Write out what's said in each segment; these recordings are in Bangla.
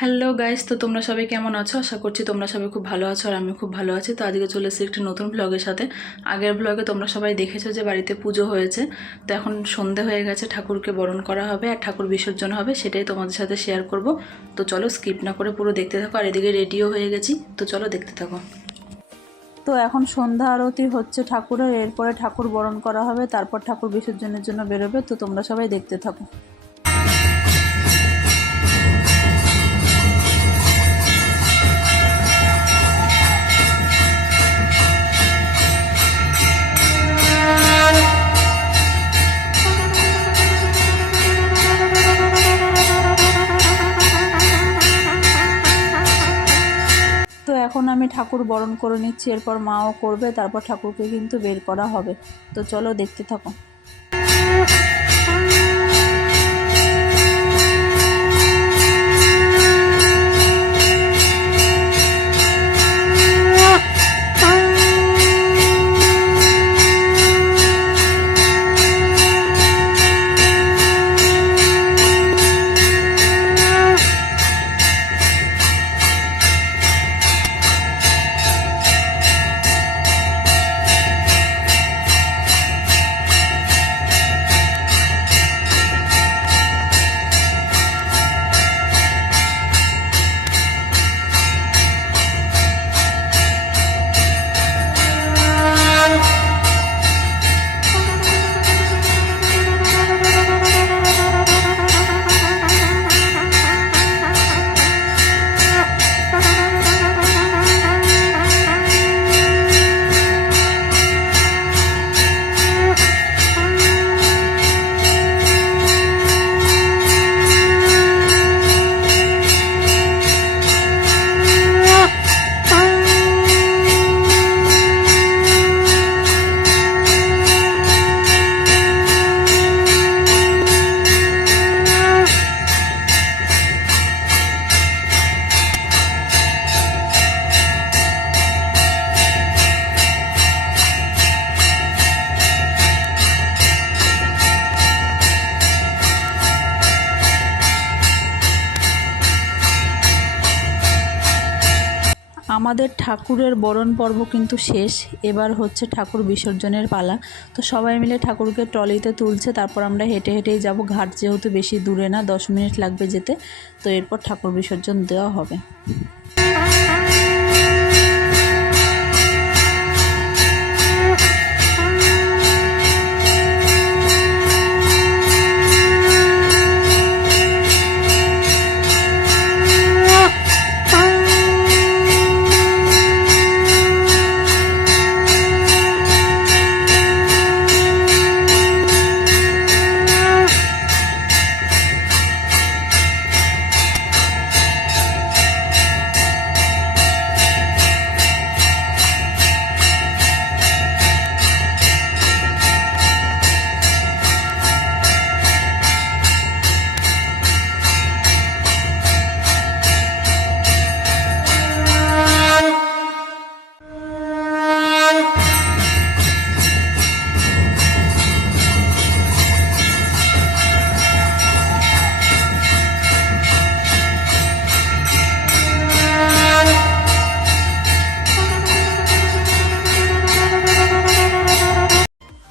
হ্যালো গাইস, তো তোমরা সবাই কেমন আছো? আশা করছি তোমরা সবাই খুব ভালো আছো আর আমি খুব ভালো আছি। তো আজকে চলে এসেছি একটি নতুন ব্লগের সাথে। আগের ব্লগে তোমরা সবাই দেখেছো যে বাড়িতে পুজো হয়েছে। তো এখন সন্ধে হয়ে গেছে, ঠাকুরকে বরণ করা হবে আর ঠাকুর বিসর্জন হবে, সেটাই তোমাদের সাথে শেয়ার করব। তো চলো স্কিপ না করে পুরো দেখতে থাকো। আর এদিকে রেডিও হয়ে গেছি, তো চলো দেখতে থাকো। তো এখন সন্ধ্যা আরতি হচ্ছে ঠাকুরের, এরপরে ঠাকুর বরণ করা হবে, তারপর ঠাকুর বিসর্জনের জন্য বেরোবে। তো তোমরা সবাই দেখতে থাকো। তো এখন আমি ঠাকুর বরণ করে নিচ্ছি, এরপর মাও করবে, তারপর ঠাকুরকে কিন্তু বের করা হবে। তো চলো দেখতে থাকো। আমাদের ঠাকুরের বরণ পর্ব কিন্তু শেষ, এবার হচ্ছে ঠাকুর বিসর্জনের পালা। তো সবাই মিলে ঠাকুরকে ট্রলিতে তুলছে, তারপর আমরা হেঁটে হেঁটেই যাব। ঘাট যেহেতু বেশি দূরে না, 10 মিনিট লাগবে যেতে। তো এরপর ঠাকুর বিসর্জন দেওয়া হবে।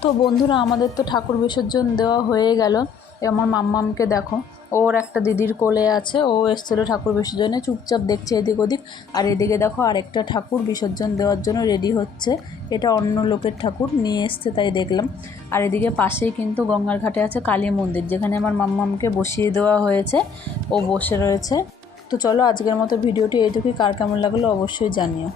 তো বন্ধুরা, আমাদের তো ঠাকুর বিসর্জন দেওয়া হয়ে গেল। আমার মাম্মামকে দেখো, ওর একটা দিদির কোলে আছে, ও এসেছিলো ঠাকুর বিসর্জনে, চুপচাপ দেখছে এদিক ওদিক। আর এদিকে দেখো আরেকটা ঠাকুর বিসর্জন দেওয়ার জন্য রেডি হচ্ছে। এটা অন্য লোকের ঠাকুর নিয়ে এসছে, তাই দেখলাম। আর এদিকে পাশেই কিন্তু গঙ্গার ঘাটে আছে কালী মন্দির, যেখানে আমার মাম্মামকে বসিয়ে দেওয়া হয়েছে, ও বসে রয়েছে। তো চলো আজকের মতো ভিডিওটি এইটুকুই। কার কেমন লাগলো অবশ্যই জানিও।